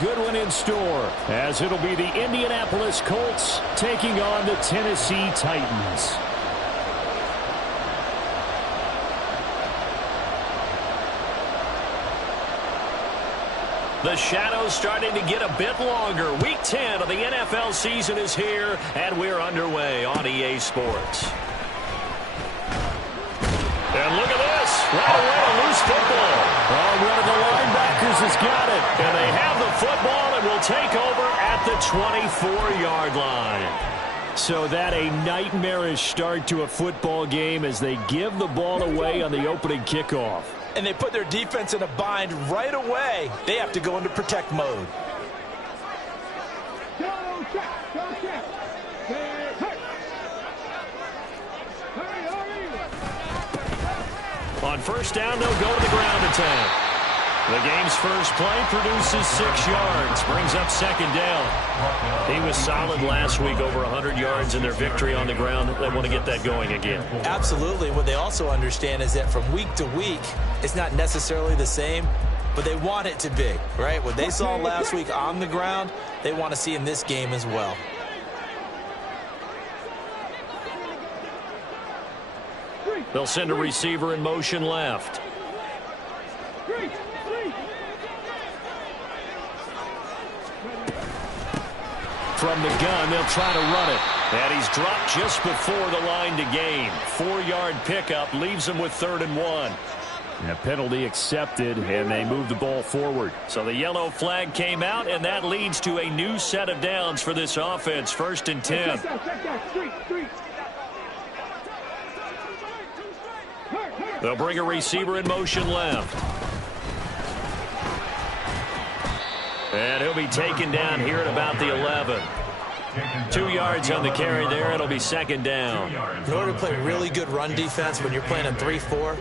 good one in store, as it'll be the Indianapolis Colts taking on the Tennessee Titans. The shadow's starting to get a bit longer. Week 10 of the NFL season is here, and we're underway on EA Sports. And look at this. Right away, a loose football. Oh, one of the linebackers has got it. And they have the football and will take over at the 24-yard line. So that a nightmarish start to a football game as they give the ball away on the opening kickoff. And they put their defense in a bind right away. They have to go into protect mode. On first down, they'll go to the ground attack. The game's first play produces 6 yards, brings up second down. He was solid last week, over 100 yards in their victory on the ground. They want to get that going again. Absolutely. What they also understand is that from week to week, it's not necessarily the same, but they want it to be, right? What they saw last week on the ground, they want to see in this game as well. They'll send a receiver in motion left. From the gun, they'll try to run it. And he's dropped just before the line to gain. 4-yard pickup leaves him with 3rd and 1. And a penalty accepted, and they move the ball forward. So the yellow flag came out, and that leads to a new set of downs for this offense. 1st and 10. They'll bring a receiver in motion left. And he'll be taken down here at about the 11. 2 yards on the carry there. It'll be second down. In order to play really good run defense when you're playing a 3-4,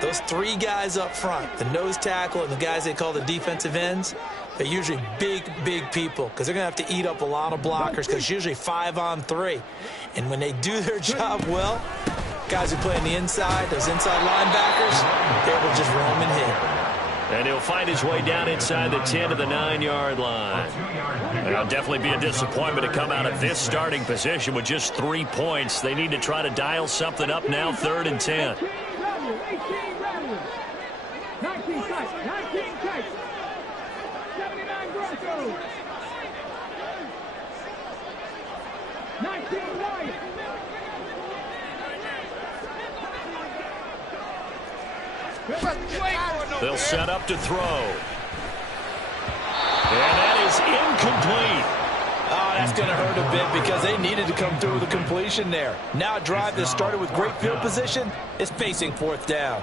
those 3 guys up front, the nose tackle and the guys they call the defensive ends, they're usually big people because they're going to have to eat up a lot of blockers because it's usually 5 on 3. And when they do their job well, guys who play on the inside, those inside linebackers, they will just roam and hit. And he'll find his way down inside the 10 to the 9-yard line. It'll definitely be a disappointment to come out of this starting position with just 3 points. They need to try to dial something up now, 3rd and 10. They'll set up to throw. And that is incomplete. Oh, that's going to hurt a bit because they needed to come through with a completion there. Now a drive that started with great field position is facing 4th down.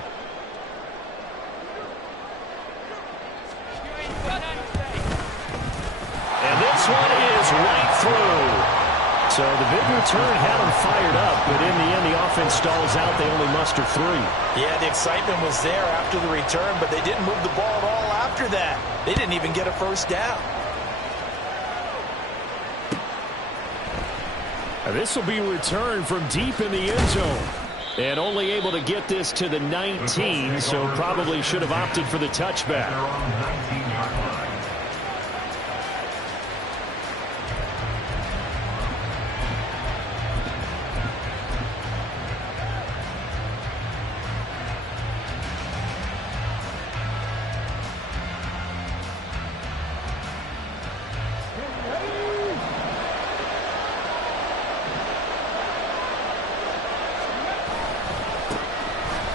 And this one is right through. So the big return had them fired up, but in the end, the offense stalls out. They only muster 3. Yeah, the excitement was there after the return, but they didn't move the ball at all after that. They didn't even get a first down. This will be returned from deep in the end zone. And only able to get this to the 19, so probably should have opted for the touchback.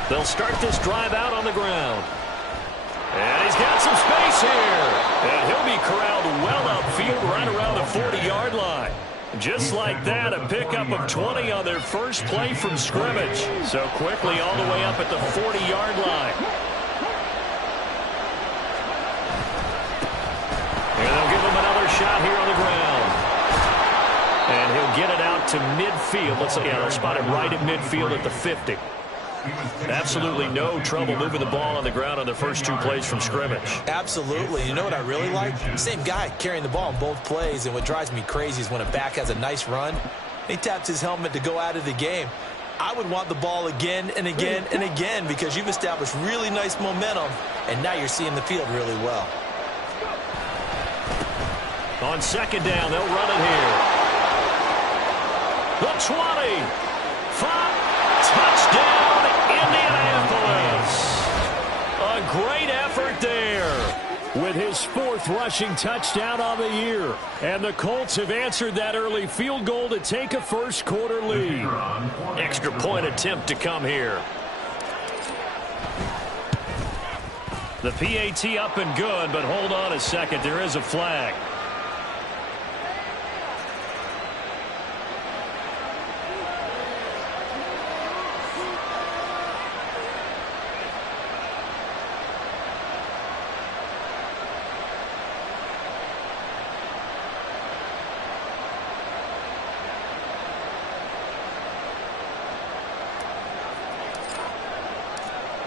They'll start this drive out on the ground. And he's got some space here. And he'll be corralled well upfield right around the 40-yard line. Just like that, a pickup of 20 on their first play from scrimmage. So quickly all the way up at the 40-yard line. And they'll give him another shot here on the ground. And he'll get it out to midfield. Looks like they'll spot it right at midfield at the 50. Absolutely no trouble moving the ball on the ground on the first 2 plays from scrimmage. Absolutely. You know what I really like? Same guy carrying the ball in both plays, and what drives me crazy is when a back has a nice run, he taps his helmet to go out of the game. I would want the ball again and again and again because you've established really nice momentum, and now you're seeing the field really well. On second down, they'll run it here. The 20. 5. Touchdown, Indianapolis. A great effort there with his 4th rushing touchdown on the year. And the Colts have answered that early field goal to take a first-quarter lead. Extra point attempt to come here. The PAT up and good, but hold on a second. There is a flag.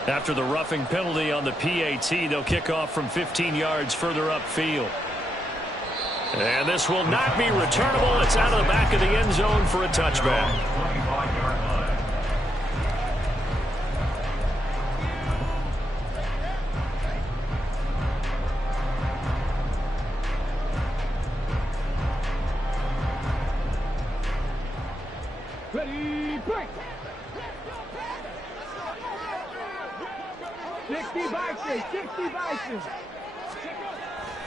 After the roughing penalty on the PAT, they'll kick off from 15 yards further upfield. And this will not be returnable. It's out of the back of the end zone for a touchback. Ready, break! 60 Bison.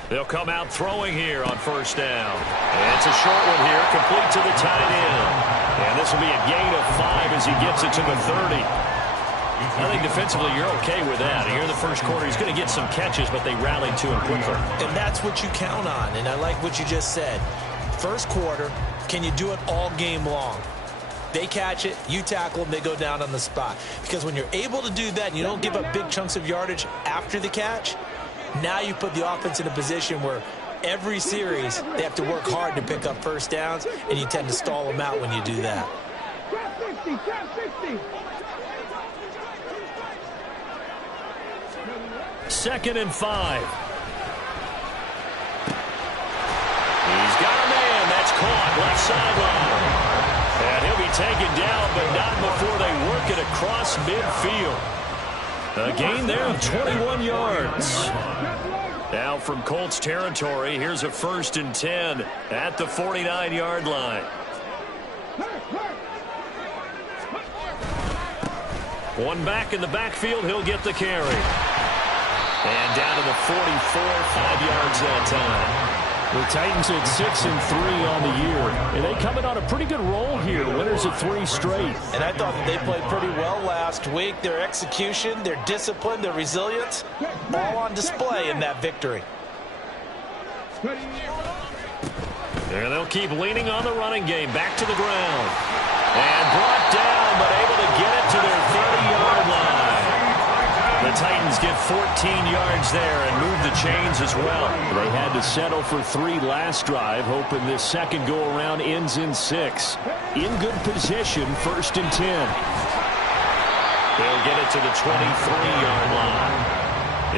They'll come out throwing here on first down. And it's a short one here, complete to the tight end. And this will be a gain of 5 as he gets it to the 30. I think defensively you're okay with that. Here in the first quarter, he's going to get some catches, but they rallied to him quickly. And that's what you count on, and I like what you just said. First quarter, can you do it all game long? They catch it, you tackle them, they go down on the spot. Because when you're able to do that and you don't give up big chunks of yardage after the catch, now you put the offense in a position where every series they have to work hard to pick up first downs, and you tend to stall them out when you do that. Second and 5. He's got a man. That's caught left sideline. And he'll be taken down, but not before they work it across midfield. A gain there of 21 yards. Now from Colts territory, here's a 1st and 10 at the 49-yard line. One back in the backfield, he'll get the carry. And down to the 44, 5 yards that time. The Titans at 6-3 on the year, and they come in on a pretty good roll here, winners of 3 straight. And I thought that they played pretty well last week. Their execution, their discipline, their resilience, all on display in that victory. And they'll keep leaning on the running game, back to the ground. And brought down, but able to get it to their 30-yard line. The Titans get 14 yards there and move the chains as well. They had to settle for 3 last drive, hoping this second go-around ends in 6. In good position, 1st and 10. They'll get it to the 23-yard line.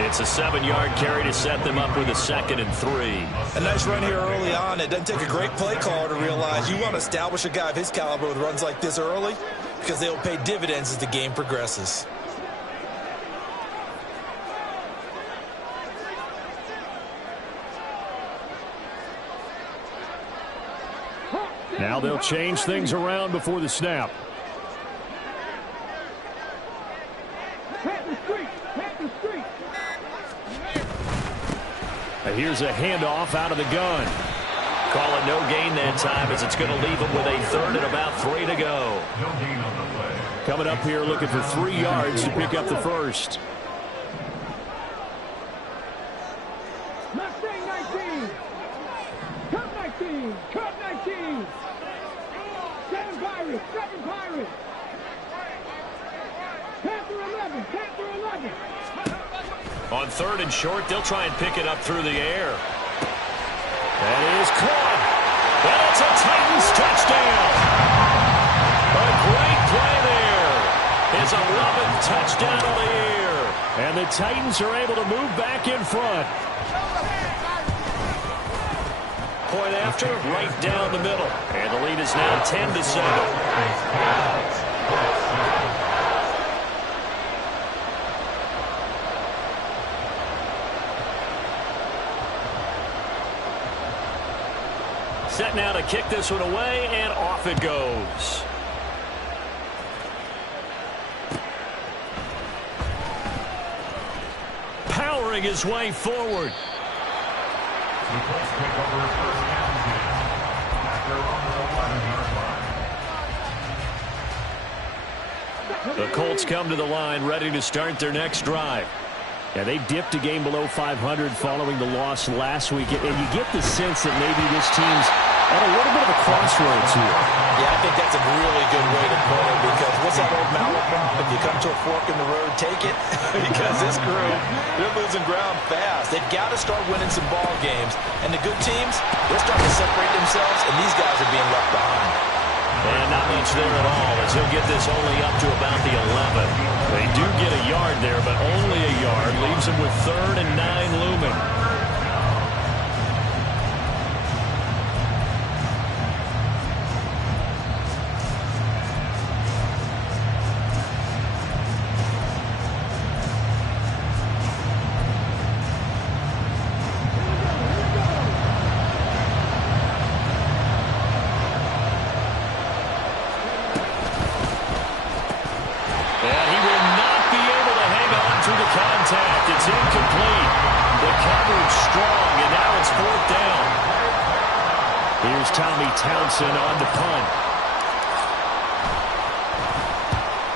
It's a 7-yard carry to set them up with a 2nd and 3. A nice run here early on. It doesn't take a great play caller to realize you want to establish a guy of his caliber with runs like this early, because they'll pay dividends as the game progresses. Now they'll change things around before the snap. Here's a handoff out of the gun. Calling no gain that time as it's going to leave them with a 3rd and about 3 to go. Coming up here looking for 3 yards to pick up the 1st. Mustang 19. Cup 19. Cup 19. 7 Pirates. 7 Pirates. Panther 11. Panther 11. On 3rd and short, they'll try and pick it up through the air. That is caught. And it's a Titans touchdown. A great play there. His 11th touchdown of the year. And the Titans are able to move back in front. Point after, right down the middle. And the lead is now 10-7. set now to kick this one away, and off it goes. Powering his way forward. The Colts come to the line ready to start their next drive. Yeah, they dipped a game below 500 following the loss last week, and you get the sense that maybe this team's at a little bit of a crossroads here. Yeah, I think that's a really good way to put it, because what's that old malaprop? If you come to a fork in the road, take it. Because this crew, they're losing ground fast. They've got to start winning some ball games. And the good teams, they're starting to separate themselves, and these guys are being left behind. And not much there at all, as he'll get this only up to about the 11. They do get a yard there, but only a yard. Leaves him with 3rd and 9 looming. It's incomplete. The coverage strong, and now it's 4th down. Here's Tommy Townsend on the punt.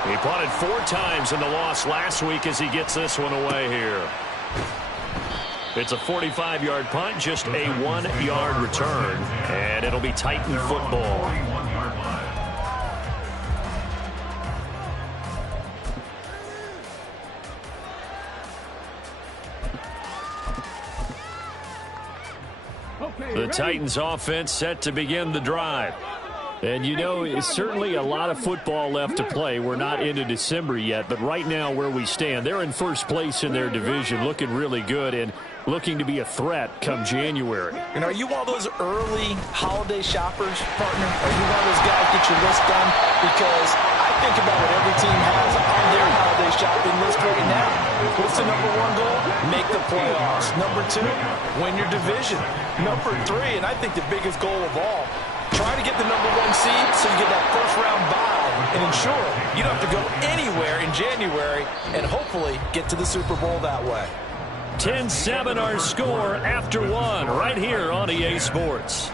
He punted 4 times in the loss last week as he gets this one away here. It's a 45-yard punt, just a 1-yard return, and it'll be Titan football. The Titans offense set to begin the drive. And, you know, it's certainly a lot of football left to play. We're not into December yet, but right now where we stand, they're in first place in their division, looking really good and looking to be a threat come January. And are you one of those early holiday shoppers, partner? Are you one of those guys get your list done? Because I think about what every team has on their holiday shopping list right now. What's the number 1 goal? Make the playoffs. Number 2, win your division. Number 3, and I think the biggest goal of all, try to get the number 1 seed so you get that first-round bye and ensure you don't have to go anywhere in January and hopefully get to the Super Bowl that way. 10-7 our score after 1 right here on EA Sports.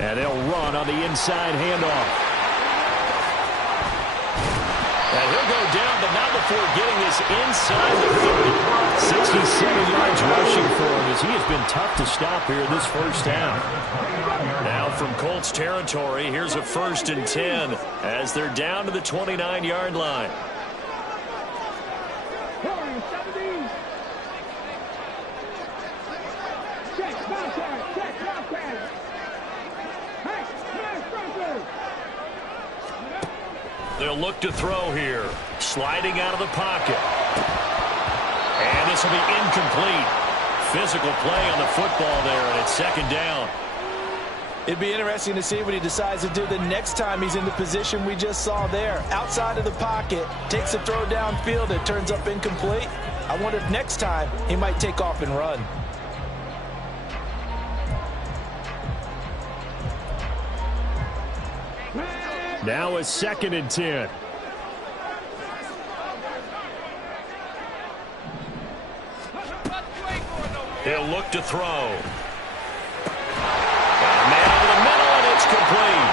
And they'll run on the inside handoff. And he'll go down, but not before getting this inside the 30. 67 yards rushing for him as he has been tough to stop here this first half. Now from Colts territory, here's a 1st and 10 as they're down to the 29-yard line. They'll look to throw here. Sliding out of the pocket. And this will be incomplete. Physical play on the football there, and it's 2nd down. It'd be interesting to see what he decides to do the next time he's in the position we just saw there. Outside of the pocket, takes a throw downfield, it turns up incomplete. I wonder if next time he might take off and run. Now a 2nd and 10. He'll look to throw. And a man over the middle, and it's complete.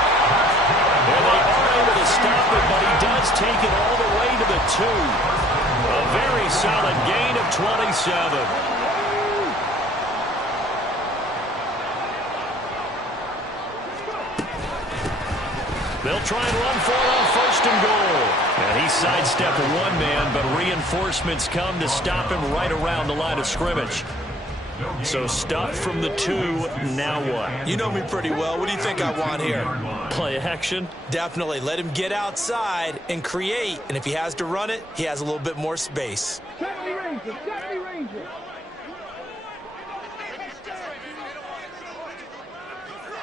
And they are able to stop it, but he does take it all the way to the 2. A very solid gain of 27. They'll try and run for it on 1st and goal. And he sidestepped a 1-man, but reinforcements come to stop him right around the line of scrimmage. So stuff from the 2, now what? You know me pretty well. What do you think I want here? Play action? Definitely. Let him get outside and create. And if he has to run it, he has a little bit more space. 70 Rangers, 70 Rangers.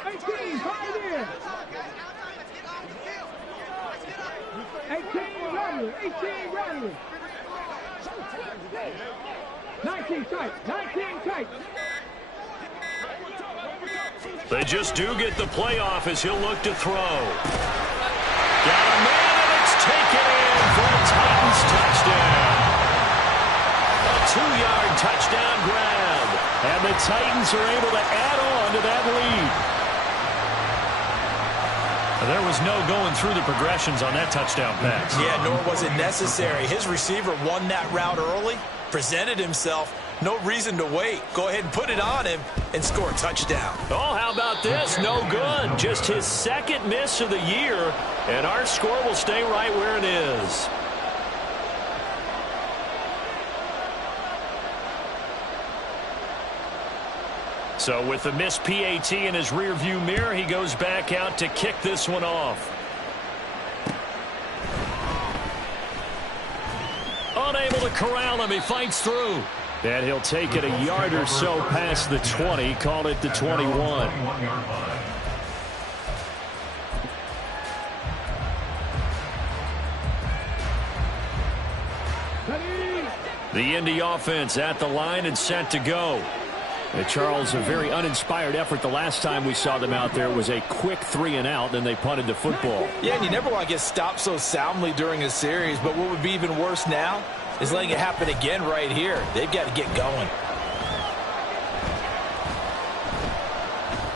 18, Pioneer. 18, Rattlers, 18, Rattlers. 19 tight, 19 tight. They just do get the playoff as he'll look to throw. Got a man, and it's taken in for the Titans touchdown. A 2-yard touchdown grab. And the Titans are able to add on to that lead. There was no going through the progressions on that touchdown pass. Yeah, nor was it necessary. His receiver won that route early, presented himself. No reason to wait. Go ahead and put it on him and score a touchdown. Oh, how about this? No good. Just his second miss of the year, and our score will stay right where it is. So with the missed PAT in his rearview mirror, he goes back out to kick this one off. Unable to corral him. He fights through. And he'll take it a yard or so past the 20. Call it the 21. The Indy offense at the line and set to go. And Charles, a very uninspired effort the last time we saw them out there. It was a quick 3 and out, then they punted the football. Yeah, and you never want to get stopped so soundly during a series, but what would be even worse now is letting it happen again right here. They've got to get going.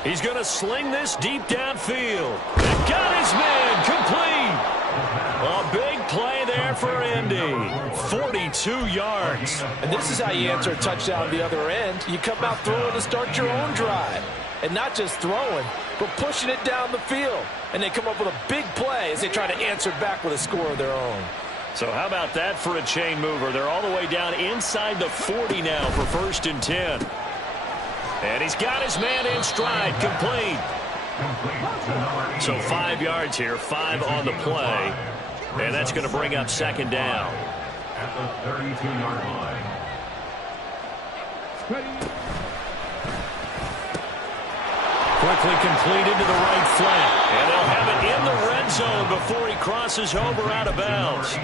He's going to sling this deep downfield. And got his man complete. A big play there for Indy. 42 yards. And this is how you answer a touchdown the other end. You come out throwing to start your own drive. And not just throwing, but pushing it down the field. And they come up with a big play as they try to answer back with a score of their own. So how about that for a chain mover? They're all the way down inside the 40 now for 1st and 10. And he's got his man in stride, complete. So 5 yards here, 5 on the play. And that's going to bring up 2nd down. At the 32-yard line. Quickly completed to the right flank. And they'll have it in the red zone before he crosses over out of bounds.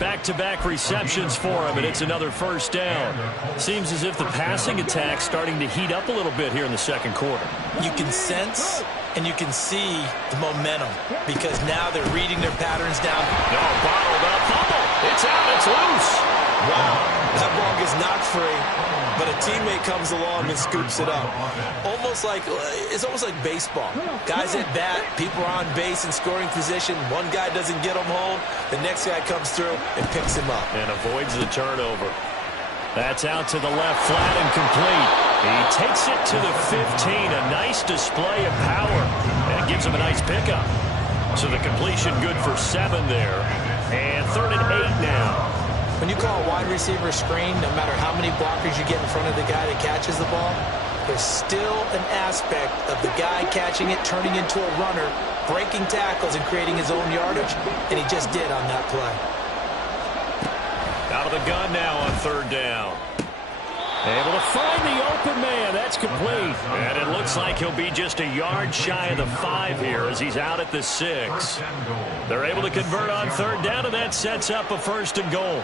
Back-to-back receptions for him, and it's another 1st down. Seems as if the passing attack's starting to heat up a little bit here in the 2nd quarter. You can sense and you can see the momentum because now they're reading their patterns down. No, bottled up. Fumble. It's out. It's loose. Wow. That ball gets knocked free, but a teammate comes along and scoops it up. It's almost like baseball. Guys at bat, people are on base in scoring position. One guy doesn't get him home. The next guy comes through and picks him up. And avoids the turnover. That's out to the left, flat and complete. He takes it to the 15. A nice display of power. And it gives him a nice pickup. So the completion good for 7 there. And 3rd and 8 now. When you call a wide receiver screen, no matter how many blockers you get in front of the guy that catches the ball, there's still an aspect of the guy catching it, turning into a runner, breaking tackles and creating his own yardage, and he just did on that play. Out of the gun now on 3rd down. Able to find the open man. That's complete. And it looks like he'll be just a yard shy of the 5 here as he's out at the 6. They're able to convert on 3rd down, and that sets up a 1st and goal.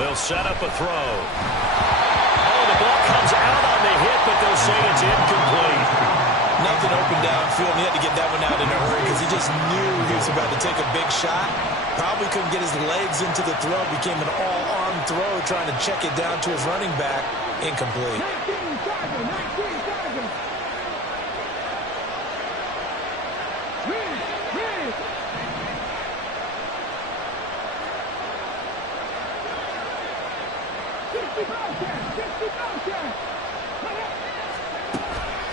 They'll set up a throw. Oh, the ball comes out on the hit, but they'll say it's incomplete. Nothing open downfield. He had to get that one out in a hurry because he just knew he was about to take a big shot. Probably couldn't get his legs into the throw. Became an all-arm throw trying to check it down to his running back. Incomplete. 19 target, 19 target. Red.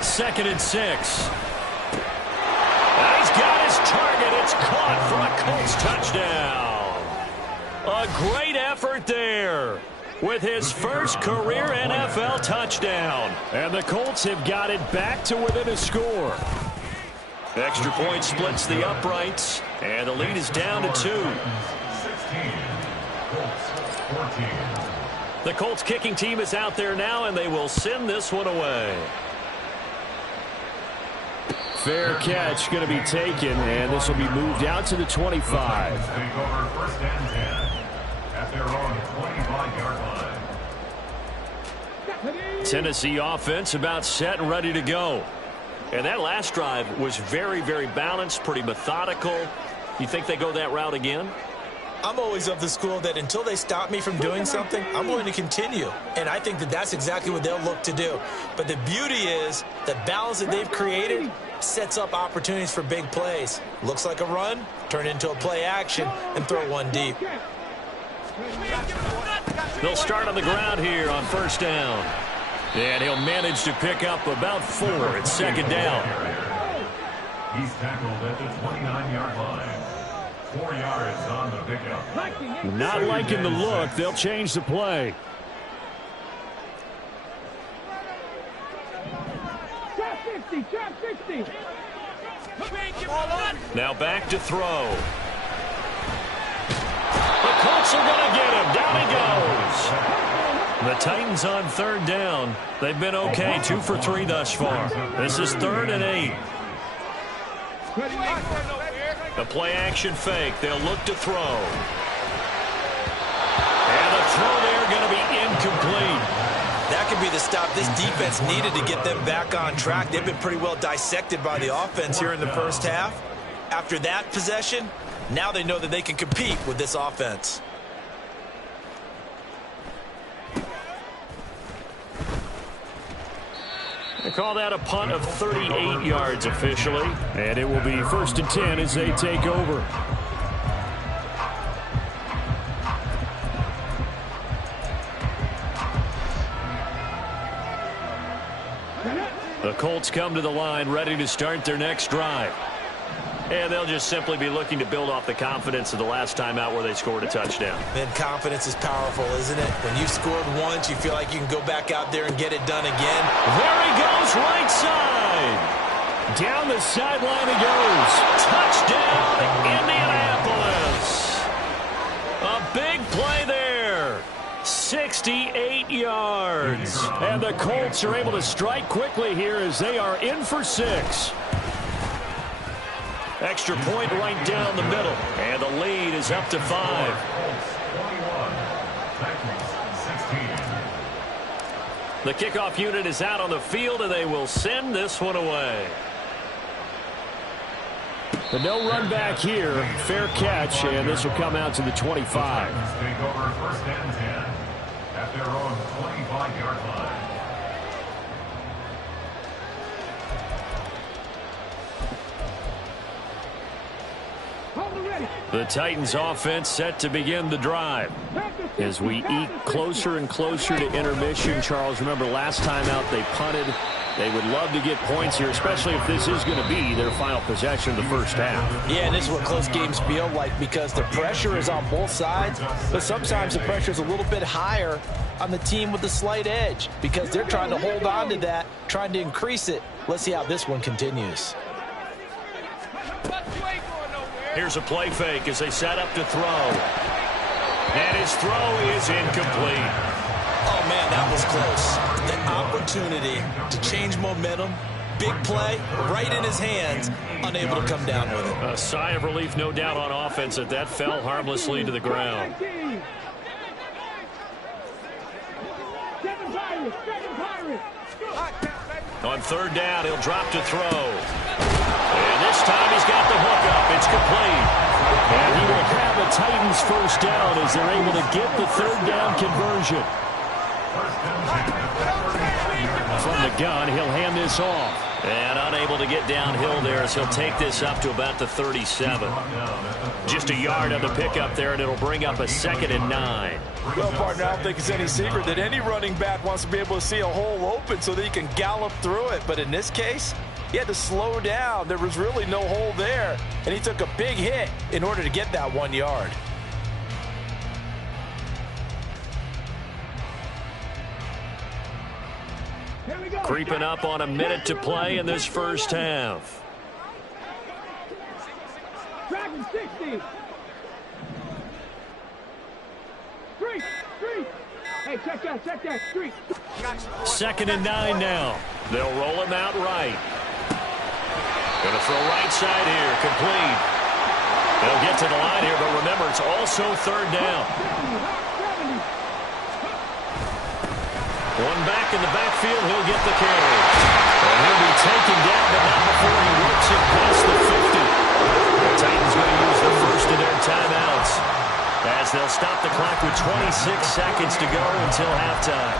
2nd and 6. He's got his target. It's caught for a Colts touchdown. A great effort there with his first career NFL touchdown. And the Colts have got it back to within a score. Extra point splits the uprights, and the lead is down to 2. 16, Colts 14. The Colts kicking team is out there now, and they will send this one away. Fair catch going to be taken, and this will be moved out to the 25. Take over first and 10 at their own 25-yard line. Tennessee offense about set and ready to go. And that last drive was very, very balanced, pretty methodical. You think they go that route again? I'm always of the school that until they stop me from doing something, I'm going to continue. And I think that that's exactly what they'll look to do. But the beauty is the balance that they've created sets up opportunities for big plays. Looks like a run, turn it into a play action, and throw one deep. They'll start on the ground here on first down. And he'll manage to pick up about 4 at second down. He's tackled at the 29-yard line. 4 yards on the pickup. Not liking the look. They'll change the play. Trap 60. Now back to throw. The Colts are going to get him. Down he goes. The Titans on third down. They've been okay, 2 for 3 thus far. This is 3rd and 8. The play action fake. They'll look to throw. And the throw there going to be incomplete. That could be the stop this defense needed to get them back on track. They've been pretty well dissected by the offense here in the first half. After that possession, now they know that they can compete with this offense. They call that a punt of 38 yards officially. And it will be 1st and 10 as they take over. The Colts come to the line ready to start their next drive. And they'll just simply be looking to build off the confidence of the last time out where they scored a touchdown. Man, confidence is powerful, isn't it? When you've scored once, you feel like you can go back out there and get it done again. There he goes, right side. Down the sideline he goes. Touchdown, Indianapolis. A big play there. 68 yards. And the Colts are able to strike quickly here as they are in for 6. Extra point right down the middle. And the lead is up to 5. The kickoff unit is out on the field, and they will send this one away. The no run back here. Fair catch, and this will come out to the 25. Take over first and 10 at their own 25-yard line. The Titans offense set to begin the drive. As we eke closer and closer to intermission, Charles, remember last time out they punted. They would love to get points here, especially if this is going to be their final possession of the first half. Yeah, and this is what close games feel like because the pressure is on both sides, but sometimes the pressure is a little bit higher on the team with the slight edge because they're trying to hold on to that, trying to increase it. Let's see how this one continues. Here's a play fake as they set up to throw. And his throw is incomplete. Oh, man, that was close. The opportunity to change momentum, big play, right in his hands, unable to come down with it. A sigh of relief, no doubt, on offense that that fell harmlessly to the ground. On third down, he'll drop to throw. And this time he's got the hook up. It's complete. And he will have a Titans first down as they're able to get the third down conversion. From the gun, he'll hand this off. And unable to get downhill there as he'll take this up to about the 37. Just a yard on the pickup there, and it'll bring up a 2nd and 9. Well, partner, I don't think it's any secret that any running back wants to be able to see a hole open so that he can gallop through it. But in this case, he had to slow down. There was really no hole there, and he took a big hit in order to get that 1 yard. Creeping up on a minute to play in this first half. Dragon 60. Street. Hey, check that. Street. 2nd and 9 now. They'll roll him out right. Going to throw right side here. Complete. They'll get to the line here, but remember, it's also 3rd down. One back in the backfield. He'll get the carry. And he'll be taken down, but not before he works it past the 50. The Titans going to use the first of their timeouts, as they'll stop the clock with 26 seconds to go until halftime.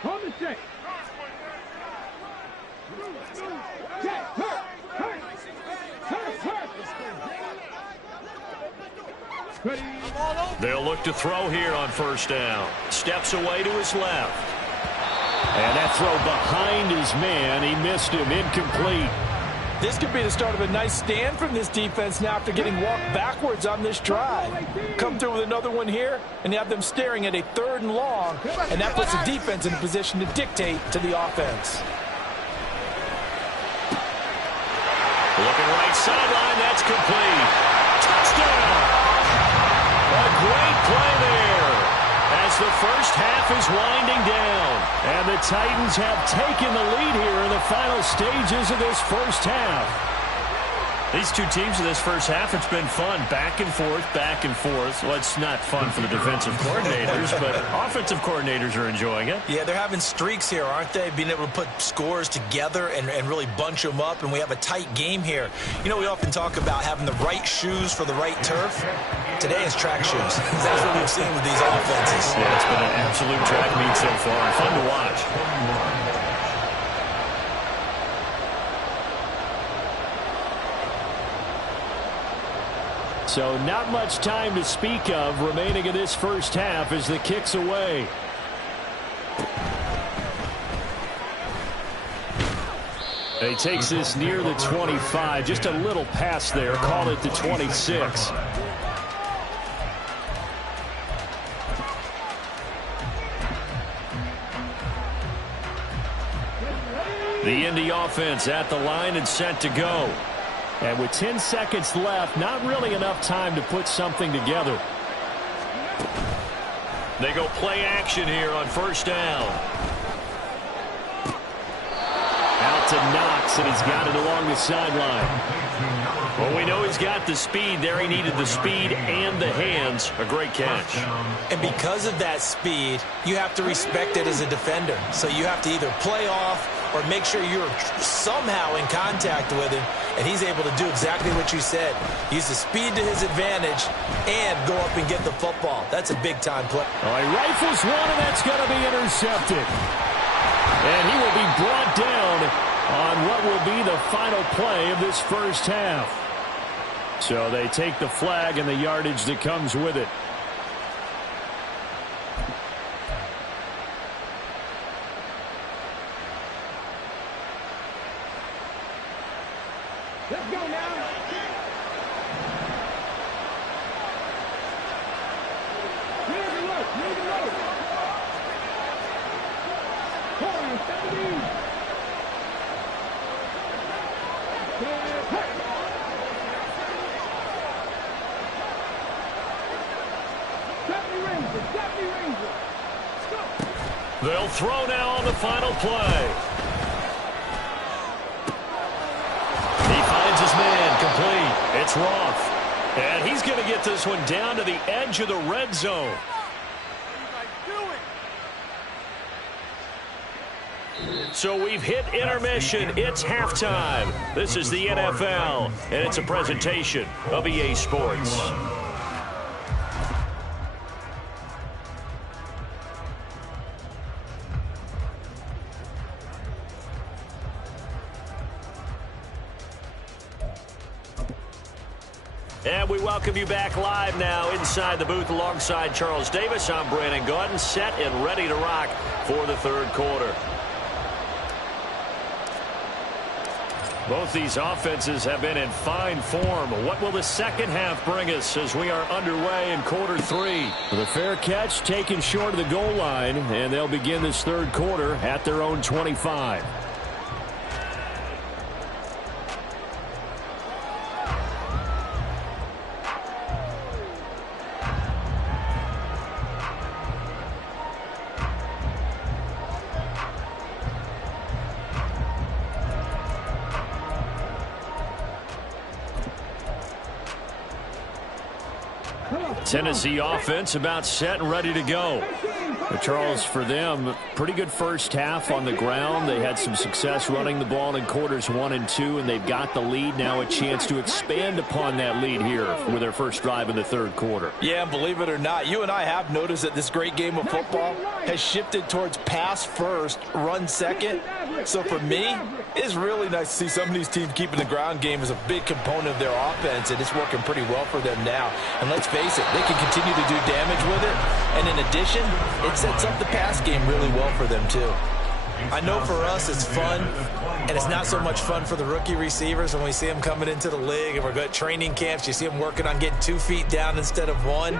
Hold the check. They'll look to throw here on 1st down. Steps away to his left. And that throw behind his man. He missed him. Incomplete. This could be the start of a nice stand from this defense now after getting walked backwards on this drive. Come through with another one here, and you have them staring at a 3rd and long, and that puts the defense in a position to dictate to the offense. Looking right sideline. That's complete. Touchdown. A great play there as the first half is winding down. And the Titans have taken the lead here in the final stages of this first half. These two teams in this first half, it's been fun. Back and forth, back and forth. Well, it's not fun for the defensive coordinators, but offensive coordinators are enjoying it. Yeah, they're having streaks here, aren't they? Being able to put scores together and really bunch them up, and we have a tight game here. You know, we often talk about having the right shoes for the right turf. Today it's track shoes. That's what we've seen with these offenses. Yeah, it's been an absolute track meet so far. Fun to watch. So not much time to speak of remaining in this first half as the kick's away. He takes this near the 25. Just a little pass there. Call it the 26. The Indy offense at the line and set to go. And with 10 seconds left, not really enough time to put something together. They go play action here on 1st down. Out to Knox, and he's got it along the sideline. Well, we know he's got the speed there. He needed the speed and the hands. A great catch. And because of that speed, you have to respect it as a defender. So you have to either play off or make sure you're somehow in contact with him, and he's able to do exactly what you said. Use the speed to his advantage and go up and get the football. That's a big-time play. He rifles one, and that's going to be intercepted. And he will be brought down on what will be the final play of this first half. So they take the flag and the yardage that comes with it. Let's go now. Clear the road. Corner 17. Deputy Ranger. They'll throw now on the final play. He finds his man complete. It's Roth. And he's going to get this one down to the edge of the red zone. So we've hit intermission. It's halftime. This is the NFL, and it's a presentation of EA Sports. And we welcome you back live now inside the booth alongside Charles Davis. I'm Brandon Gaudin, set and ready to rock for the third quarter. Both these offenses have been in fine form. What will the second half bring us as we are underway in quarter 3? The fair catch taken short of the goal line, and they'll begin this third quarter at their own 25. Tennessee offense about set and ready to go. But Charles, for them, pretty good first half on the ground. They had some success running the ball in quarters 1 and 2, and they've got the lead now, a chance to expand upon that lead here with their first drive in the third quarter. Yeah, believe it or not, you and I have noticed that this great game of football has shifted towards pass first, run second. So for me, it's really nice to see some of these teams keeping the ground game as a big component of their offense, and it's working pretty well for them now. And let's face it, they can continue to do damage with it. And in addition, it sets up the pass game really well for them too. I know for us it's fun, and it's not so much fun for the rookie receivers when we see them coming into the league and we're going to training camps. You see them working on getting 2 feet down instead of 1.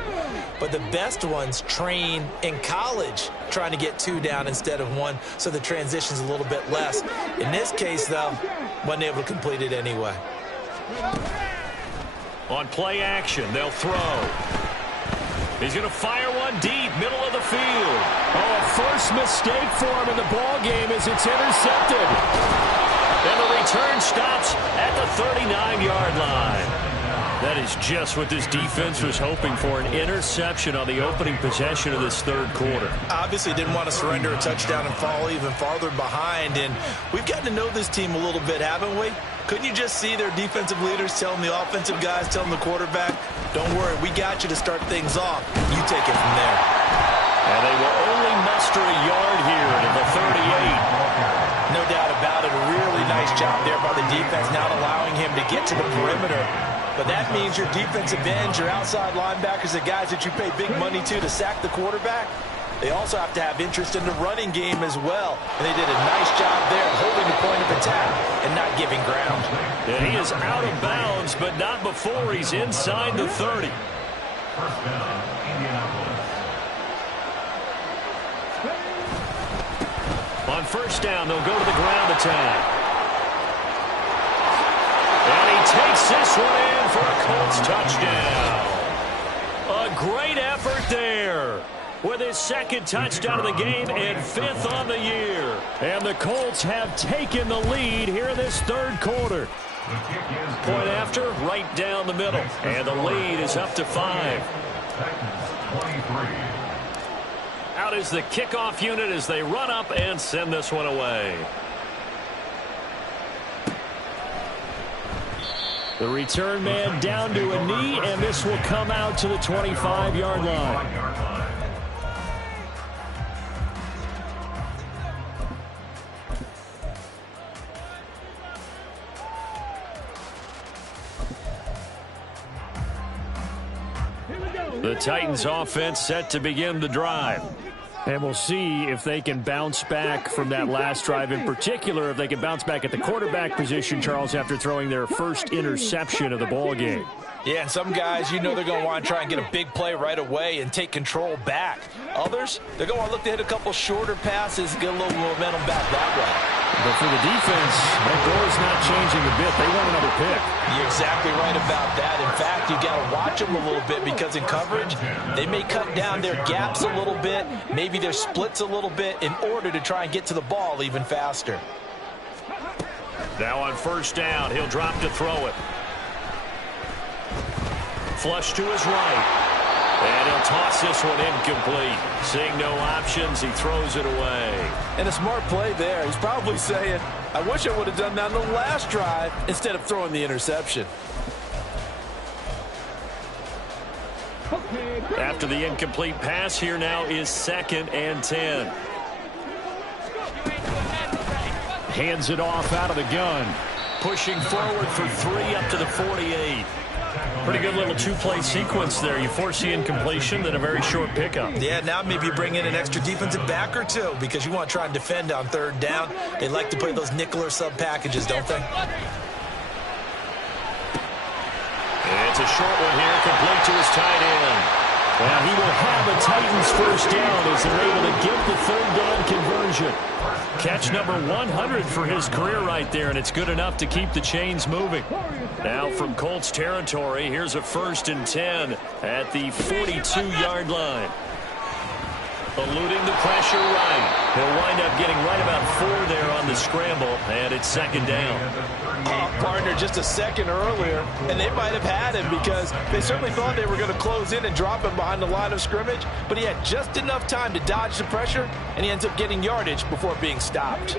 But the best ones train in college trying to get 2 down instead of 1, so the transition's a little bit less. In this case, though, wasn't able to complete it anyway. On play action, they'll throw. He's going to fire one deep, middle of the field. Oh, a first mistake for him in the ball game as it's intercepted. And the return stops at the 39-yard line. That is just what this defense was hoping for, an interception on the opening possession of this third quarter. Obviously didn't want to surrender a touchdown and fall even farther behind, and we've gotten to know this team a little bit, haven't we? Couldn't you just see their defensive leaders telling the offensive guys, telling the quarterback, don't worry, we got you to start things off. You take it from there. And they will only muster a yard here to the 38. No doubt about it. A really nice job there by the defense, not allowing him to get to the perimeter. But that means your defensive ends, your outside linebackers, the guys that you pay big money to sack the quarterback, they also have to have interest in the running game as well. And they did a nice job there holding the point of attack and not giving ground. And he is out of bounds, but not before he's inside the 30. First down, Indianapolis. On first down, they'll go to the ground attack. And he takes this one in for a Colts touchdown. A great effort there with his second touchdown of the game and 5th on the year. And the Colts have taken the lead here in this third quarter. Point after, right down the middle. And the lead is up to 5. Out is the kickoff unit as they run up and send this one away. The return man down to a knee, and this will come out to the 25-yard line. The Titans offense set to begin the drive. And we'll see if they can bounce back from that last drive, in particular, if they can bounce back at the quarterback position, Charles, after throwing their first interception of the ball game. Yeah, and some guys, you know they're going to want to try and get a big play right away and take control back. Others, they're going to look to hit a couple shorter passes, get a little momentum back that way. But for the defense, that goal's not changing a bit. They want another pick. You're exactly right about that. In fact, you got to watch them a little bit because in coverage, they may cut down their gaps a little bit, maybe their splits a little bit in order to try and get to the ball even faster. Now on first down, he'll drop to throw it. Flush to his right. And he'll toss this one incomplete. Seeing no options, he throws it away. And a smart play there. He's probably saying, I wish I would have done that on the last drive instead of throwing the interception. After the incomplete pass, here now is 2nd and 10. Hands it off out of the gun. Pushing forward for 3 up to the 48. Pretty good little two-play sequence there. You force the incompletion, then a very short pickup. Yeah, now maybe you bring in an extra defensive back or two because you want to try and defend on third down. They like to play those nickel or sub packages, don't they? a short one here, complete to his tight end. Now he will have a Titans first down as they're able to get the third down conversion. Catch number 100 for his career right there, and it's good enough to keep the chains moving. Now from Colts territory, here's a 1st and 10 at the 42-yard line. Eluding the pressure right. He'll wind up getting right about 4 there on the scramble, and it's 2nd down. Partner, just a second earlier, and they might have had him because they certainly thought they were going to close in and drop him behind the line of scrimmage, but he had just enough time to dodge the pressure, and he ends up getting yardage before being stopped.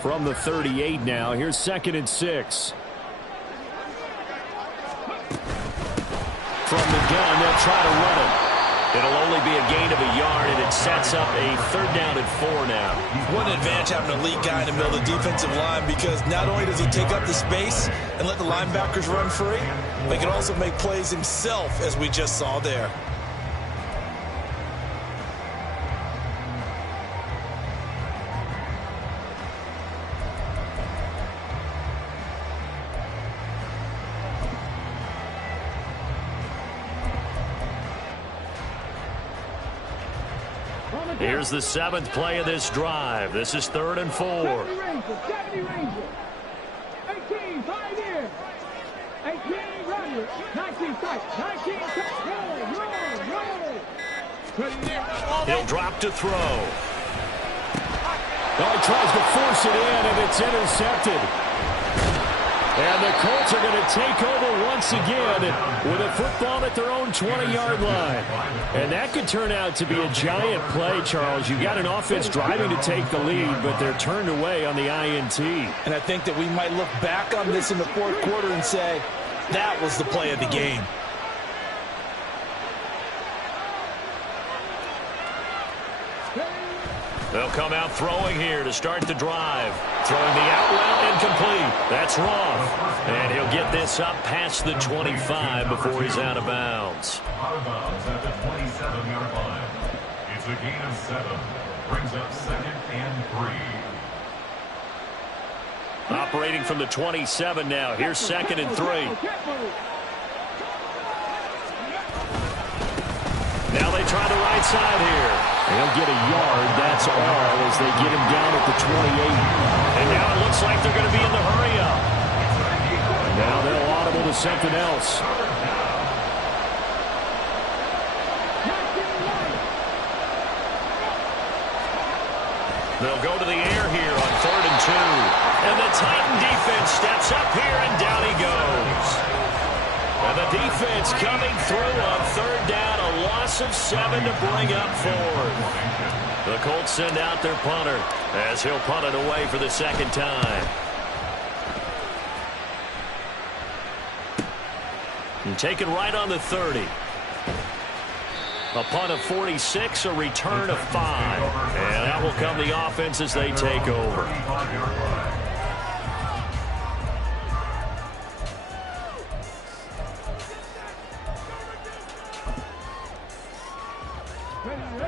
From the 38 now, here's 2nd and 6. From the gun, they'll try to run it. It'll only be a gain of a yard, and it sets up a 3rd down and 4 now. What an advantage having an elite guy in the middle of the defensive line, because not only does he take up the space and let the linebackers run free, but he can also make plays himself, as we just saw there. Here's the 7th play of this drive. This is 3rd and 4. 70 Rangers. 18, Pioneer. 18, Rodgers. 19, Tight. 19, roll. He'll drop to throw. Oh, he tries to force it in, and it's intercepted. And the Colts are going to take over once again with a football at their own 20-yard line. And that could turn out to be a giant play, Charles. You've got an offense driving to take the lead, but they're turned away on the INT. And I think that we might look back on this in the 4th quarter and say, that was the play of the game. They'll come out throwing here to start the drive. Throwing the out route incomplete. That's wrong. And he'll get this up past the 25 before he's out of bounds. Out of bounds at the 27-yard line. It's a gain of 7. Brings up 2nd and 3. Operating from the 27 now. Here's 2nd and 3. Now they try the right side here. They'll get a yard, that's all, as they get him down at the 28. And now it looks like they're going to be in the hurry-up. Now they'll audible to something else. They'll go to the air here on 3rd and 2. And the Titan defense steps up here, and down he goes. And the defense coming through on 3rd down, a loss of 7 to bring up 4th. The Colts send out their punter as he'll punt it away for the 2nd time. And taken right on the 30. A punt of 46, a return of 5. And that will come the offense as they take over.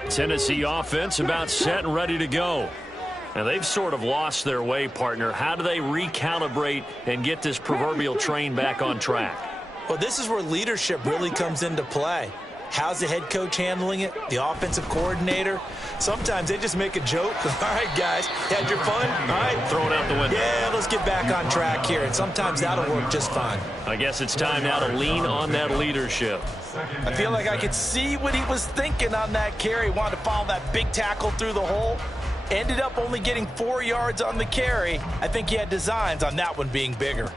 Tennessee offense about set and ready to go. And they've sort of lost their way, partner. How do they recalibrate and get this proverbial train back on track? Well, this is where leadership really comes into play. How's the head coach handling it? The offensive coordinator? Sometimes they just make a joke. All right, guys, had your fun? All right. Throw it out the window. Yeah, let's get back on track here. And sometimes that'll work just fine. I guess it's time now to lean on that leadership. I feel like I could see what he was thinking on that carry. Wanted to follow that big tackle through the hole. Ended up only getting 4 yards on the carry. I think he had designs on that one being bigger.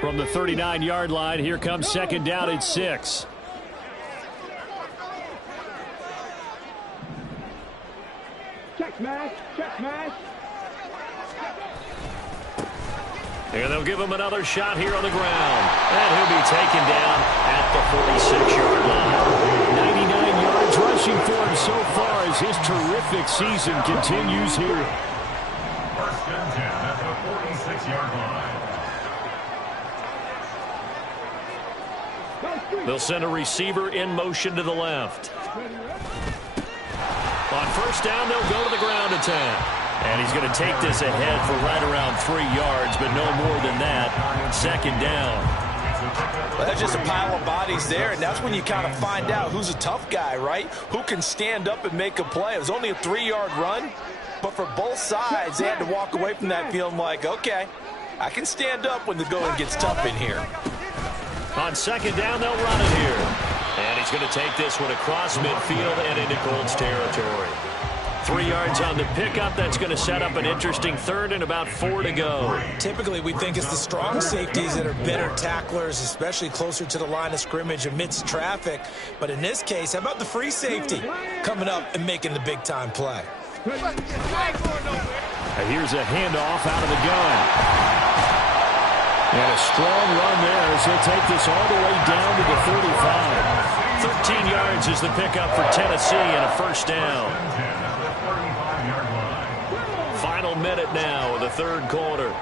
From the 39-yard line, here comes 2nd down and 6. Check smash. And they'll give him another shot here on the ground. And he'll be taken down at the 46-yard line. 99 yards rushing for him so far as his terrific season continues here. 1st and 10 at the 46-yard line. They'll send a receiver in motion to the left. On 1st down, they'll go to the ground attack. And he's going to take this ahead for right around 3 yards, but no more than that. 2nd down. Well, that's just a pile of bodies there, and that's when you kind of find out who's a tough guy, right? Who can stand up and make a play. It was only a 3-yard run, but for both sides, they had to walk away from that feeling like, okay, I can stand up when the going gets tough in here. On second down, they'll run it here. And he's going to take this one across midfield and into Colts territory. 3 yards on the pickup. That's going to set up an interesting third and about 4 to go. Typically, we think it's the strong safeties that are better tacklers, especially closer to the line of scrimmage amidst traffic. But in this case, how about the free safety coming up and making the big-time play? Here's a handoff out of the gun. And a strong run there as he'll take this all the way down to the 45. 13 yards is the pickup for Tennessee and a first down. Final minute now of the third quarter.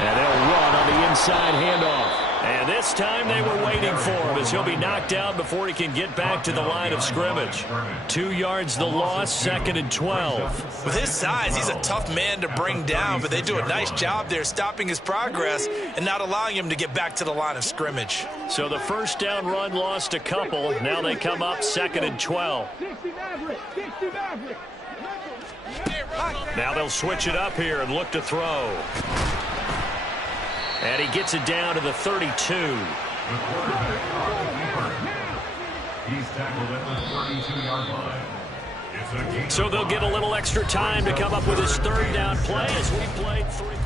And they'll run on the inside handoff. And this time they were waiting for him as he'll be knocked out before he can get back to the line of scrimmage. 2 yards the loss, 2nd and 12. With his size, he's a tough man to bring down, but they do a nice job there stopping his progress and not allowing him to get back to the line of scrimmage. So the first down run lost a couple. Now they come up 2nd and 12. Now they'll switch it up here and look to throw. And he gets it down to the 32. The quarterback, he's tackled at the 32-yard line. It's a gain. So they'll get a little extra time to come up with his third down play as we played 3.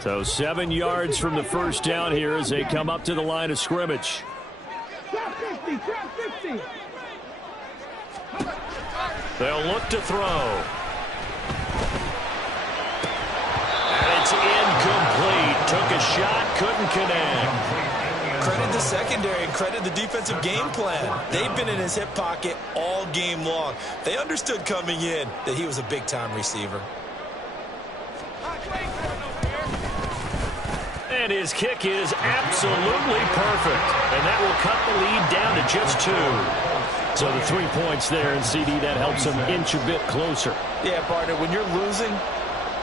So 7 yards from the first down here as they come up to the line of scrimmage. They'll look to throw. And it's incomplete. Took a shot, couldn't connect. Credit the secondary and credit the defensive game plan. They've been in his hip pocket all game long. They understood coming in that he was a big-time receiver. And his kick is absolutely perfect. And that will cut the lead down to just 2. So the 3 points there, and CD, that helps him inch a bit closer. Yeah, partner, when you're losing,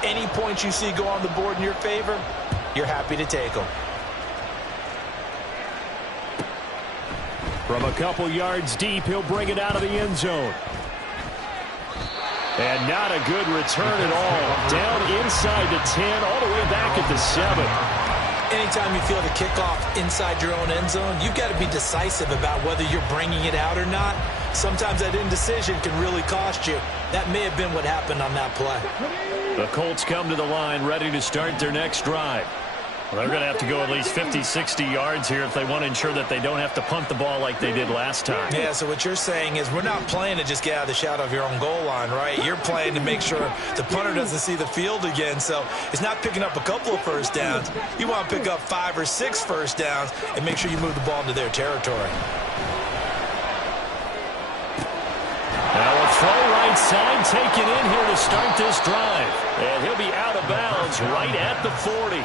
any points you see go on the board in your favor, you're happy to take them. From a couple yards deep, he'll bring it out of the end zone. And not a good return at all. Down inside the 10, all the way back at the 7. Anytime you feel the kickoff inside your own end zone, you've got to be decisive about whether you're bringing it out or not. Sometimes that indecision can really cost you. That may have been what happened on that play. The Colts come to the line ready to start their next drive. Well, they're going to have to go at least 50, 60 yards here if they want to ensure that they don't have to punt the ball like they did last time. Yeah, so what you're saying is we're not playing to just get out of the shadow of your own goal line, right? You're playing to make sure the punter doesn't see the field again. So it's not picking up a couple of first downs. You want to pick up 5 or 6 first downs and make sure you move the ball into their territory. Now a throw right side taken in here to start this drive. And he'll be out of bounds right at the 40.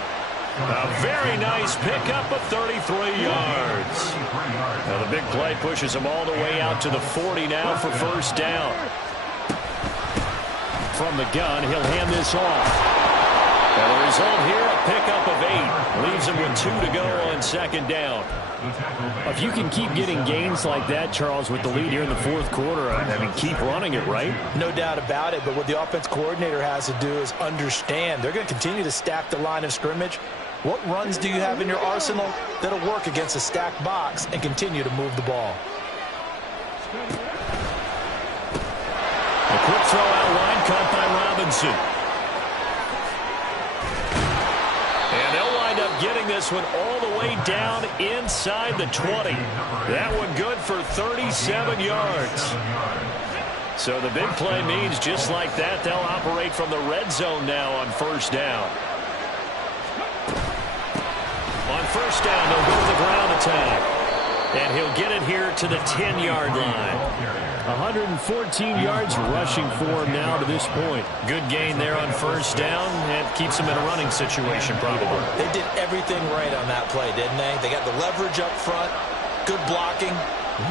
A very nice pickup of 33 yards. Now the big play pushes him all the way out to the 40 now for first down. From the gun, he'll hand this off. And the result here, a pickup of 8. Leaves him with 2 to go on second down. If you can keep getting gains like that, Charles, with the lead here in the fourth quarter, I mean, keep running it, right? No doubt about it, but what the offense coordinator has to do is understand. They're going to continue to stack the line of scrimmage. What runs do you have in your arsenal that'll work against a stacked box and continue to move the ball? A quick throw out line caught by Robinson. And they'll wind up getting this one all the way down inside the 20. That one good for 37 yards. So the big play means just like that, they'll operate from the red zone now on first down. On first down, they'll go to the ground attack. And he'll get it here to the 10-yard line. 114 yards rushing for him now to this point. Good gain there on first down, and keeps him in a running situation probably. They did everything right on that play, didn't they? They got the leverage up front, good blocking,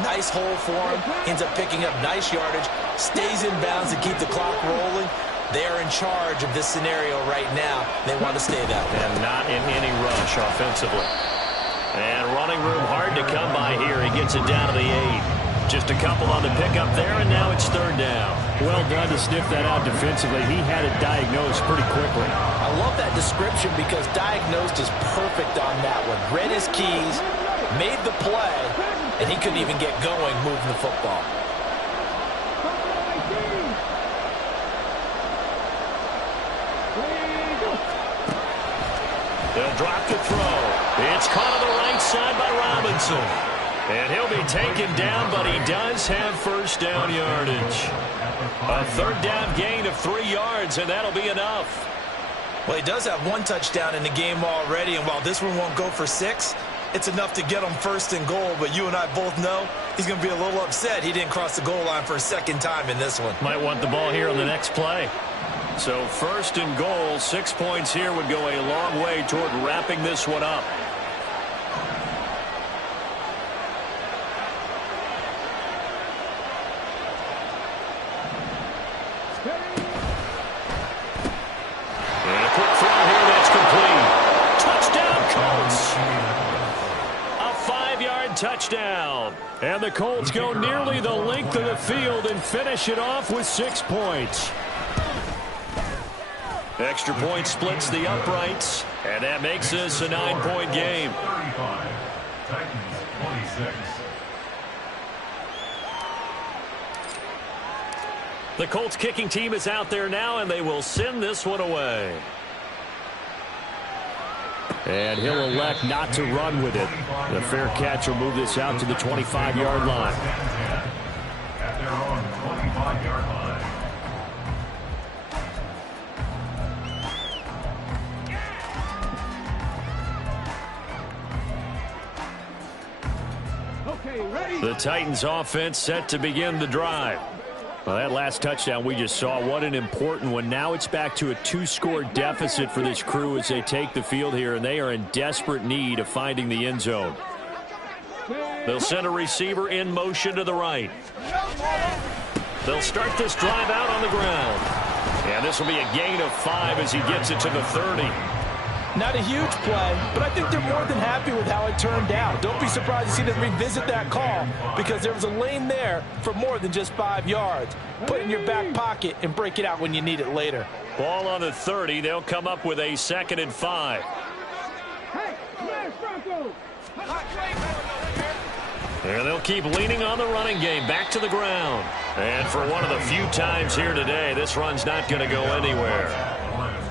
nice hole for him, ends up picking up nice yardage, stays in bounds to keep the clock rolling. They are in charge of this scenario right now. They want to stay that way. And not in any rush offensively. And running room hard to come by here. He gets it down to the 8. Just a couple on the pickup there, and now it's third down. Well done to sniff that out defensively. He had it diagnosed pretty quickly. I love that description because diagnosed is perfect on that one. Read his keys, made the play, and he couldn't even get going moving the football. They'll drop the throw. It's caught on the right side by Robinson. And he'll be taken down, but he does have first down yardage. A third down gain of 3 yards, and that'll be enough. Well, he does have 1 touchdown in the game already, and while this one won't go for 6, it's enough to get him first and goal. But you and I both know he's going to be a little upset he didn't cross the goal line for a second time in this one. Might want the ball here on the next play. So first and goal, 6 points here would go a long way toward wrapping this one up. And a quick throw here that's complete. Touchdown, Colts. A 5-yard touchdown. And the Colts go nearly the length of the field and finish it off with 6 points. Extra point splits the uprights, and that makes this a 9-point game. 35, Titans 26. The Colts kicking team is out there now, and they will send this one away. And he'll elect not to run with it. The fair catch will move this out to the 25-yard line. At their own 25-yard line. The Titans offense set to begin the drive. Well, that last touchdown we just saw, what an important one. Now it's back to a 2-score deficit for this crew as they take the field here, and they are in desperate need of finding the end zone. They'll send a receiver in motion to the right. They'll start this drive out on the ground. And this will be a gain of 5 as he gets it to the 30. Not a huge play, but I think they're more than happy with how it turned out. Don't be surprised to see them revisit that call because there was a lane there for more than just 5 yards. Put it in your back pocket and break it out when you need it later. Ball on the 30. They'll come up with a 2nd and 5. And they'll keep leaning on the running game back to the ground. And for one of the few times here today, this run's not going to go anywhere.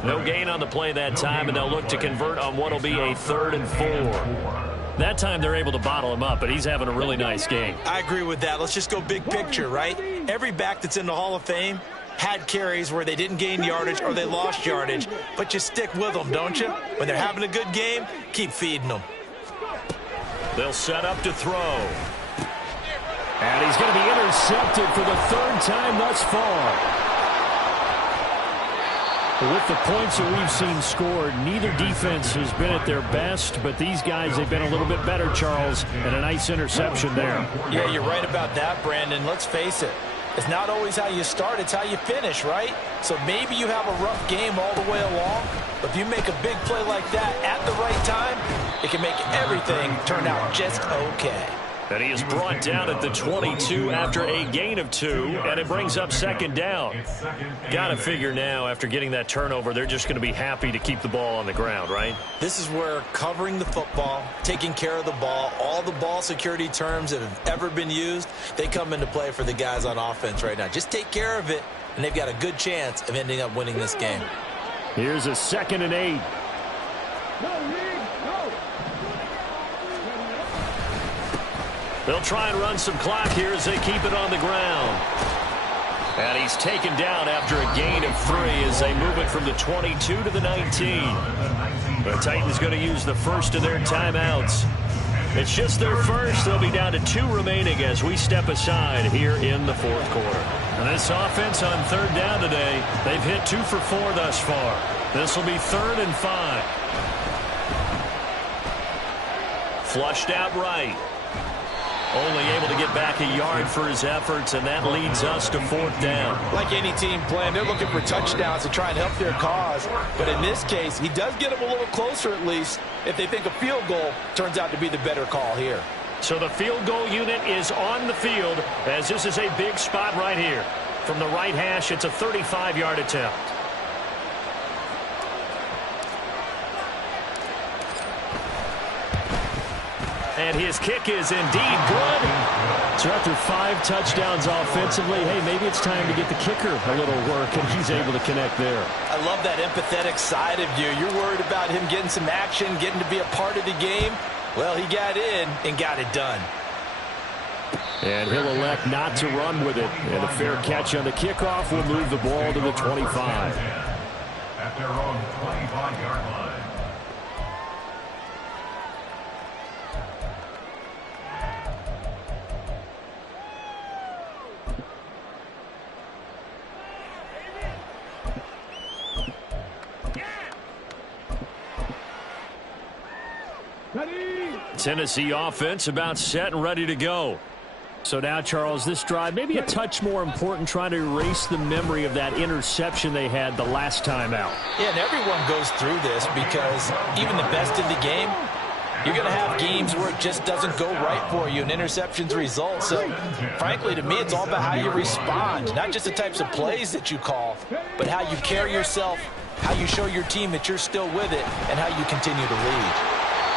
No gain on the play that time, and they'll look to convert on what will be a 3rd and 4. That time they're able to bottle him up, but he's having a really nice game. I agree with that. Let's just go big picture, right? Every back that's in the Hall of Fame had carries where they didn't gain yardage or they lost yardage, but you stick with them, don't you? When they're having a good game, keep feeding them. They'll set up to throw. And he's going to be intercepted for the 3rd time thus far. With the points that we've seen scored, neither defense has been at their best, but these guys, they've been a little bit better, Charles, and a nice interception there. Yeah, you're right about that, Brandon. Let's face it. It's not always how you start, it's how you finish, right? So maybe you have a rough game all the way along, but if you make a big play like that at the right time, it can make everything turn out just okay. And he is brought down at the 22 after a gain of 2, and it brings up 2nd down. Got to figure now, after getting that turnover, they're just going to be happy to keep the ball on the ground, right? This is where covering the football, taking care of the ball, all the ball security terms that have ever been used, they come into play for the guys on offense right now. Just take care of it, and they've got a good chance of ending up winning this game. Here's a 2nd and 8. They'll try and run some clock here as they keep it on the ground. And he's taken down after a gain of 3 as they move it from the 22 to the 19. The Titans going to use the first of their timeouts. It's just their first. They'll be down to 2 remaining as we step aside here in the fourth quarter. And this offense on third down today, they've hit 2 for 4 thus far. This will be 3rd and 5. Flushed out right. Only able to get back a yard for his efforts, and that leads us to 4th down. Like any team playing, they're looking for touchdowns to try and help their cause. But in this case, he does get them a little closer at least if they think a field goal turns out to be the better call here. So the field goal unit is on the field as this is a big spot right here. From the right hash, it's a 35-yard attempt. And his kick is indeed good. So after 5 touchdowns offensively, hey, maybe it's time to get the kicker a little work, and he's able to connect there. I love that empathetic side of you. You're worried about him getting some action, getting to be a part of the game. Well, he got in and got it done. And he'll elect not to run with it. And a fair catch on the kickoff will move the ball to the 25. At their own 25-yard line. Tennessee offense about set and ready to go. So now, Charles, this drive maybe a touch more important, trying to erase the memory of that interception they had the last time out. Yeah, and everyone goes through this because even the best in the game, you're going to have games where it just doesn't go right for you and interceptions result. So, frankly, to me, it's all about how you respond, not just the types of plays that you call, but how you carry yourself, how you show your team that you're still with it, and how you continue to lead.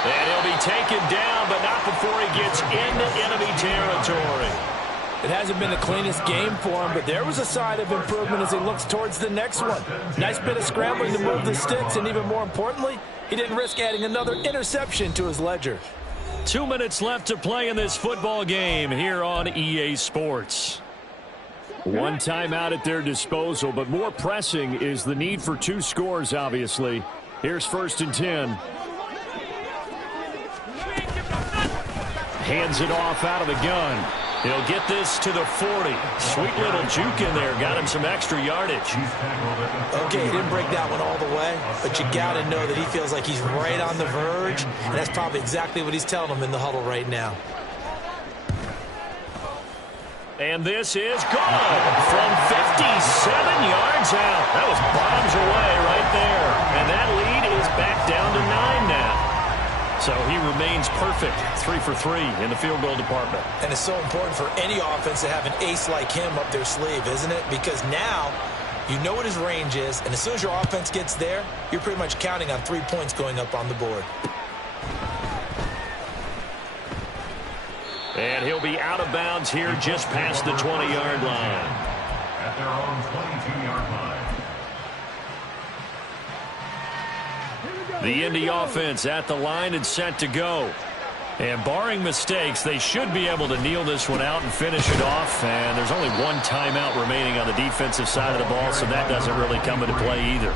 And he'll be taken down, but not before he gets into enemy territory. It hasn't been the cleanest game for him, but there was a sign of improvement as he looks towards the next one. Nice bit of scrambling to move the sticks, and even more importantly, he didn't risk adding another interception to his ledger. 2 minutes left to play in this football game here on EA Sports. 1 timeout at their disposal, but more pressing is the need for 2 scores, obviously. Here's 1st and 10. Hands it off out of the gun. He'll get this to the 40. Sweet little juke in there. Got him some extra yardage. Okay, he didn't break that one all the way, but you got to know that he feels like he's right on the verge, and that's probably exactly what he's telling him in the huddle right now. And this is good from 57 yards out. That was bombs away right there. And that lead is back down to 9 now. So he remains perfect, 3 for 3 in the field goal department. And it's so important for any offense to have an ace like him up their sleeve, isn't it? Because now you know what his range is, and as soon as your offense gets there, you're pretty much counting on 3 points going up on the board. And he'll be out of bounds here just past the 20-yard line. At their own 22-yard line. The Indy offense at the line and set to go. And barring mistakes, they should be able to kneel this one out and finish it off. And there's only 1 timeout remaining on the defensive side of the ball, so that doesn't really come into play either.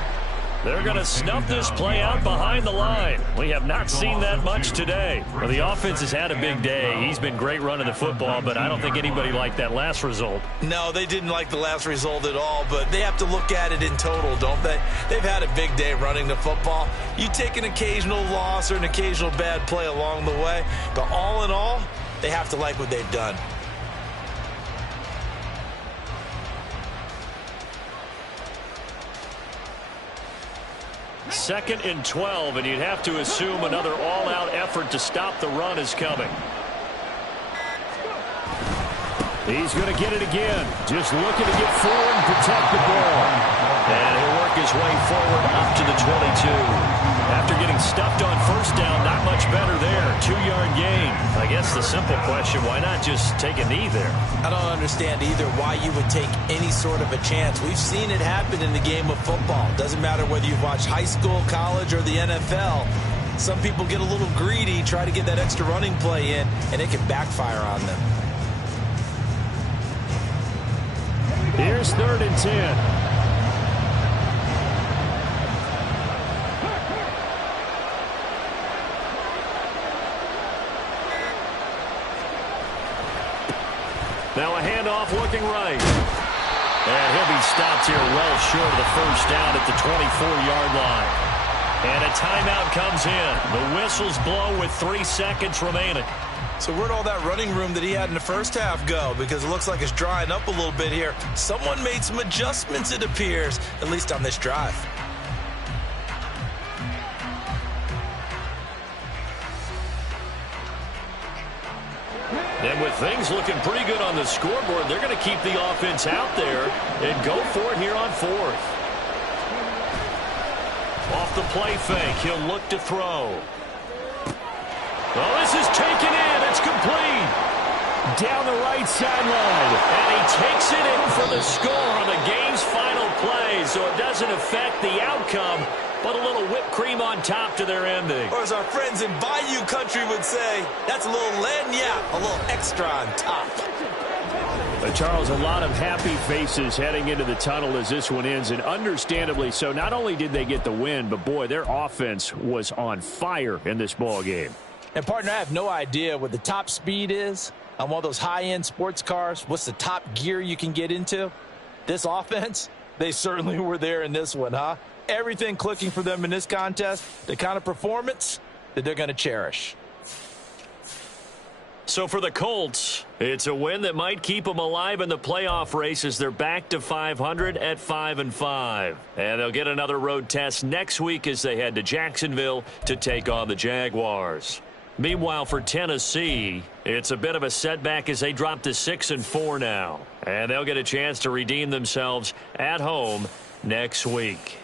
They're going to snuff this play out behind the line. We have not seen that much today. Well, the offense has had a big day. He's been great running the football, but I don't think anybody liked that last result. No, they didn't like the last result at all, but they have to look at it in total, don't they? They've had a big day running the football. You take an occasional loss or an occasional bad play along the way, but all in all, they have to like what they've done. Second and 12, and you'd have to assume another all-out effort to stop the run is coming. He's going to get it again. Just looking to get forward and protect the ball. And he'll work his way forward up to the 22. After getting stuffed on first down, not much better there. 2-yard gain. I guess the simple question, why not just take a knee there? I don't understand either why you would take any sort of a chance. We've seen it happen in the game of football. Doesn't matter whether you've watched high school, college, or the NFL. Some people get a little greedy, try to get that extra running play in, and it can backfire on them. Here's 3rd and 10. Now a handoff looking right. And he'll be stopped here well short of the first down at the 24-yard line. And a timeout comes in. The whistles blow with 3 seconds remaining. So where'd all that running room that he had in the first half go? Because it looks like it's drying up a little bit here. Someone made some adjustments, it appears, at least on this drive. And with things looking pretty good on the scoreboard, they're going to keep the offense out there and go for it here on 4th. Off the play fake, he'll look to throw. Oh, this is taken in. It's complete. Down the right sideline. And he takes it in for the score on the game's final play. So it doesn't affect the outcome, but a little whipped cream on top to their ending. Or as our friends in Bayou Country would say, that's a little lagniappe, a little extra on top. But Charles, a lot of happy faces heading into the tunnel as this one ends, and understandably so. Not only did they get the win, but boy, their offense was on fire in this ball game. And, partner, I have no idea what the top speed is on one of those high-end sports cars. What's the top gear you can get into? This offense, they certainly were there in this one, huh? Everything clicking for them in this contest, the kind of performance that they're going to cherish. So for the Colts, it's a win that might keep them alive in the playoff race as they're back to 500 at 5-5. And they'll get another road test next week as they head to Jacksonville to take on the Jaguars. Meanwhile, for Tennessee, it's a bit of a setback as they drop to 6-4 now. And they'll get a chance to redeem themselves at home next week.